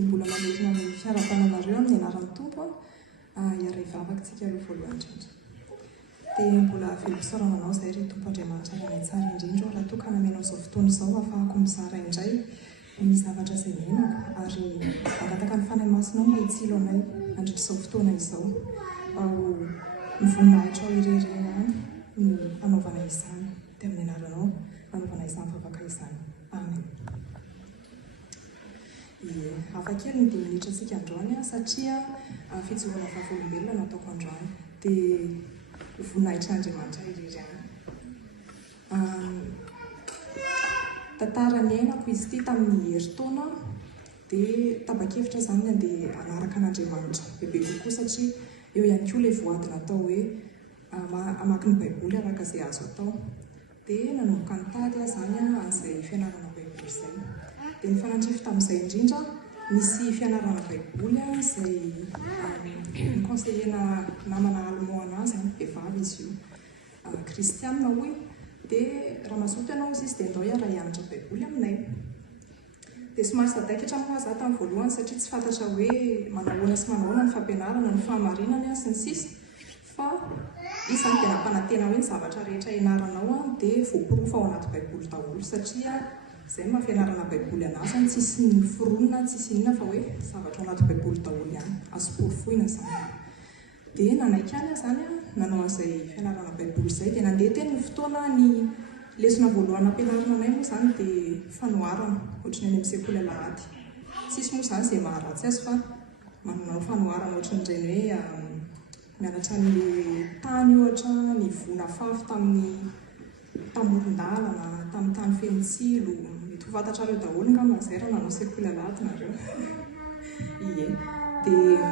dia mbola mamerina amin'ny fiara-bananareo amin'ny anaran'ny tompo iara ivavakantsika aloha voalohany indrindra. Dia mbola velom-pisaorana anao izay ry tompo Andriamanitra ilay tsara indrindra raha toa ka namenao izao fotoana izao ahafahako mizara indray ny zavatra izay menako ary angataka ny fanahy masinao mba hitsilo anay andritrizao fotoana izao ao mivoninahitra ao irery any no anaovana izany dia amin'ny anaranao anaovana izany vavaka izany. Amen. Hafakely ny 10 minitra antsika androany satria fijoroana vavolombelona nataoko androany dia voninahitra Andriamanitra irery any. Tantara ny ainako izy ity tamin'ny herintaona dia tapa-kevitra izany andeha hanaraka an'Andriamanitra bebe kokoa satria eo ihany koa ilay voadina atao hoe hamaky ny baiboly araka izay azo atao. Dia nanomboka nitady izany an'izay fianarana baiboly izay. Dia ny fanandrify tamin'izay indrindra nisy fianarana baiboly izay ny conseillena namana allemand anazy vehivavy izy io kristianina hoy. Dia raha mazoto ianao izy dia ndao raha hianatra baiboly aminay. Dia somary sadaikitra moa zaho tamin'ny voalohany satria tsy fantatra hoe manahoana sy manahoana ny fampianarana ny fahamarinana sy ny sisa fa isan'ny tena mpanantena hoe ny zavatra rehetra ianaranao dia voaporofo ao anaty baiboly daholo satria izay ny maha-fianarana baiboly anazy tsisy ny foronina tsisy inona fa hoe zavatra ao anaty baiboly daholo ihany azo porofoina izany. Dia nanaiky any izany nanao an'izay fianarana baiboly izay dia nandeha teny ny fotoana ny lesona voalohany ampianarana anay moa izany dia fanoharana ohatrany any amin'ny sekoly alahady. Tsisy moa izany izay maharatsy azy fa manao fanoharana ohatran'ireny hoe mianatra ny tany ohatra ny vona fafy tamin'ny tamoron-dalana tamin'ny tany feno tsilo mety ho fantatrareo daholo angamba izay raha nanao sekoly alahady nareo. Dia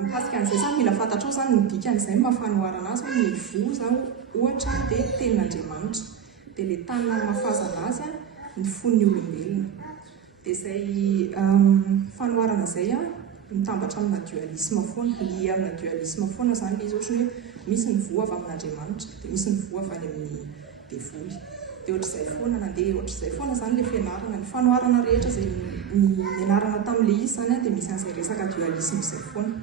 mikasika an'izay izany mila fantatrao izany ny dikan'izay mahafanoharana azy hoe ny vo izao ohatra dia tenin'Andriamanitra dia ilay tanina mahafazana azy ny fon'ny olombelona. Dia izay fanoharana izay mitambatra amina dualisme foana, lia amina dualisme foana izany izy ohatrany hoe misy ny vo avy amin'Andriamanitra dia misy ny vo avy any amin'ny devoly. Dia ohatr'izay foana nandeha ohatr'izay foana izany ilay fianarana ny fanoharana rehetra izay nianarana tamin'ilay izy izany dia misy an'izay resaka dualisme izay foana.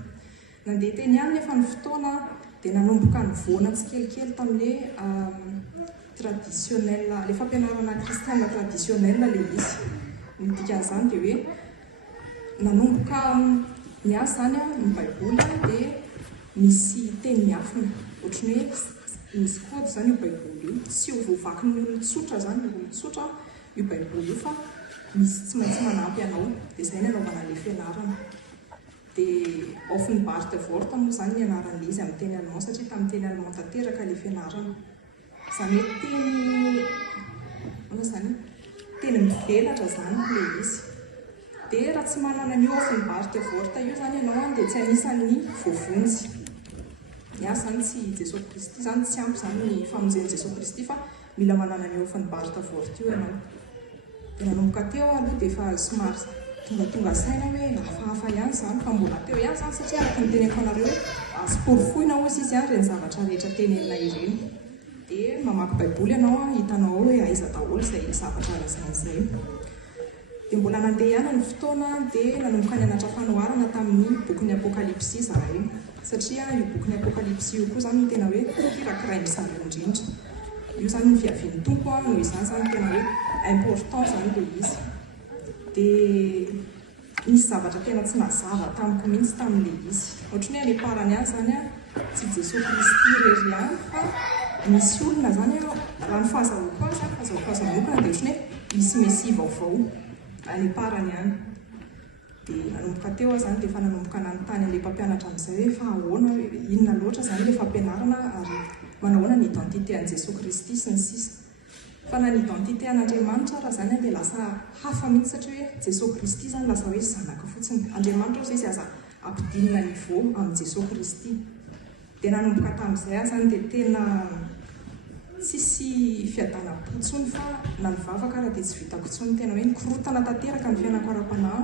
Nandeha teny ihany nefa ny fotoana dia nanomboka ny voana tsikelikely tamin'ilay traditionnel ilay fampianarana kristiana traditionnel ilay izy. Ny dikan'izany dia hoe nanomboka niasa izany ny baiboly dia misy teny miafina ohatrany hoe misy kody izany io baiboly io tsy ho voavaky ny olon-tsotra izany ny olon-tsotra io baiboly io fa misy tsy maintsy manampy anao dia izay ny anaovana ilay fianarana. Dia Offenbach de Wort moa izany ny anaran'ilay izy amin'ny teny allemand satria tamin'ny teny allemand tanteraka ilay fianarana. Izany hoe teny mivelatra izany ilay izy. Dia raha tsy manana ny Offenbach de Wort io izany ianao dia tsy anisan'ny voavonjy. Ny azy izany tsy Jesosy Kristy izany tsy ampy izany ny famonjen'i Jesosy Kristy fa mila manana ny Offenbach de Wort io ianao. Dia nanomboka teo aloha dia efa somary tonga saina hoe hafahafa ihany izany fa mbola teo ihany izany satria araka ny teneniko anareo azo porofoina ozy izy ireny zavatra rehetra tenenina ireny. Dia mamaky baiboly ianao hitanao hoe aiza daholo izay zavatra izay. Dia mbola nandeha ihany ny fotoana dia nanomboka nianatra fanoharana tamin'ny bokin'ny apokalipsy zahay satria io bokin'ny apokalipsy io koa izany no tena hoe kirakirainy misary indrindra. Io izany ny fiavian'ny tompo noho izany izany tena hoe important izany ilay izy. Dia misy zavatra tena tsy nazava tamiko mihitsy tamin'ilay izy. Ohatrany hoe any parany ihany izany tsy Jesosy Kristy irery ihany fa misy olona izany raha ny fahazahoako azy manokana dia ohatrany hoe misy mesia vaovao any parany ihany. Dia nanomboka teo izany dia efa nanomboka nanontany an'ilay mpampianatra amin'izay hoe fa ahoana inona loatra izany ilay fampianarana ary manahoana ny identité an'i Jesosy Kristy sy ny sisa. Fa na ny identité an'Andriamanitra raha izany dia lasa hafa mihitsy satria hoe Jesosy Kristy izany lasa hoe zanaka fotsiny. Andriamanitra ozy izy aza ampidinina niveau amin'ny Jesosy Kristy. Dia nanomboka tamin'izay izany dia tena tsisy fiadanam-potsony fa na ny vavaka raha dia tsy vitako tsony tena hoe nikorotana tanteraka ny fiainako ara-panahy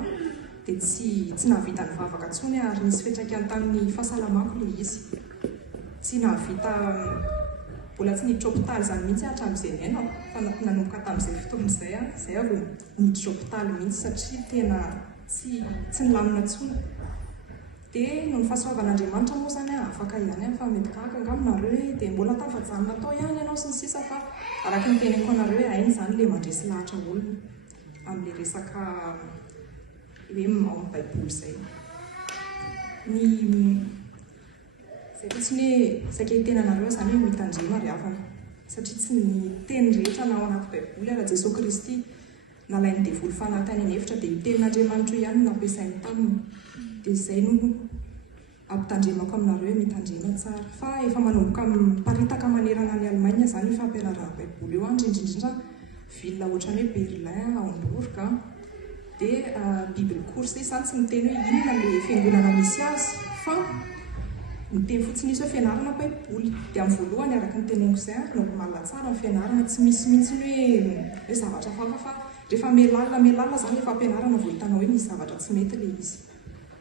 dia tsy nahavita ny vavaka tsony ary nisy fiantraikany tamin'ny fahasalamako ilay izy. Tsy nahavita mbola tsy niditra hôpitaly izany mihitsy hatramin'izay niainako fa nanomboka tamin'izay fotoana izay avy niditra hôpitaly mihitsy satria tena tsy nilamina tsony. Dia no ny fahasoavan'Andriamanitra moa zany afaka ihany fa mety kahaka angaminareo dia mbola tafajanona tao ihany ianao sy ny sisa fa araka ny teneko anareo hainy zany le mandresy lahatra olona amin'le resaka hoe ao amin'ny Baiboly izay. Izay fotsiny hoe saketenanareo zany hoe mitandrema ry havana satria tsy ny teny rehetra na ao anaty Baiboly ara Jesosy Kristy nalainy devoly fanatany ny hevitra dia tenin'Andriamanitra ihany no nampiasainy taminy. Dia izay no ampitandremako aminareo mitandrema tsara. Fa efa manomboka miparitaka manerana ny Allemagne zany ny fampianarana Baiboly eo, indrindrindrindra ville ohatran'ny hoe Berlin, Hamburg, dia Bible course izany tsy miteny hoe inona le fiangonana misy azy fa miteny fotsiny izy hoe fianarana Baiboly. Dia amin'ny voalohany araka ny teneniko izay normal tsara ny fianarana, tsy misy mihitsy hoe zavatra hafa fa rehefa melalina zany le fampianarana vao hitanao hoe misy zavatra tsy mety le izy.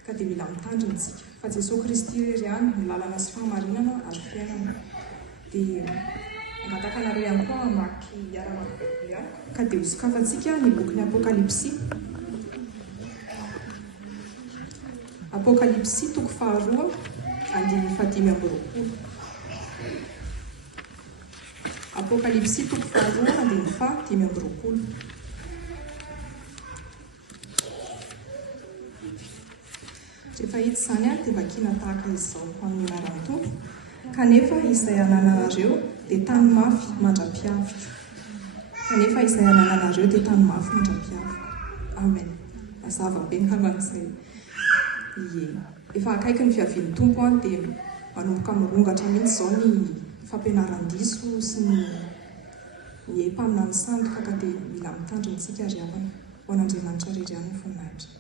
Ka dia mila mitandrina isika fa Jesosy Kristy irery ihany ny lalana sy fahamarinana ary fiainana. Dia angataka anareo ihany koa hamaky iara-maka Baiboly ihany ka dia hosokafantsika ny bokin'ny Apokalipsy. Apokalipsy toko faharoa andiny fahadimy amby roapolo. Apokalipsy toko faharoa andiny fahadimy amby roapolo. Rehefa hita izany dia vakiana tahaka izao amin'ny anaran'Tompo. Kanefa izay anananareo dia tany mafy mandra-piavitra. Kanefa izay anananareo dia tany mafy mandra-piavitra. Amen. Mazava be ngaran'izay. Efa akaiky ny fiavian'ny Tompo dia manomboka mirongatra mihitsy izao ny fampianaran-diso sy ny empaminany sandoka ka dia mila mitandrina isika ry havana ho an'Andriamanitra irery ihany ny voninahitra.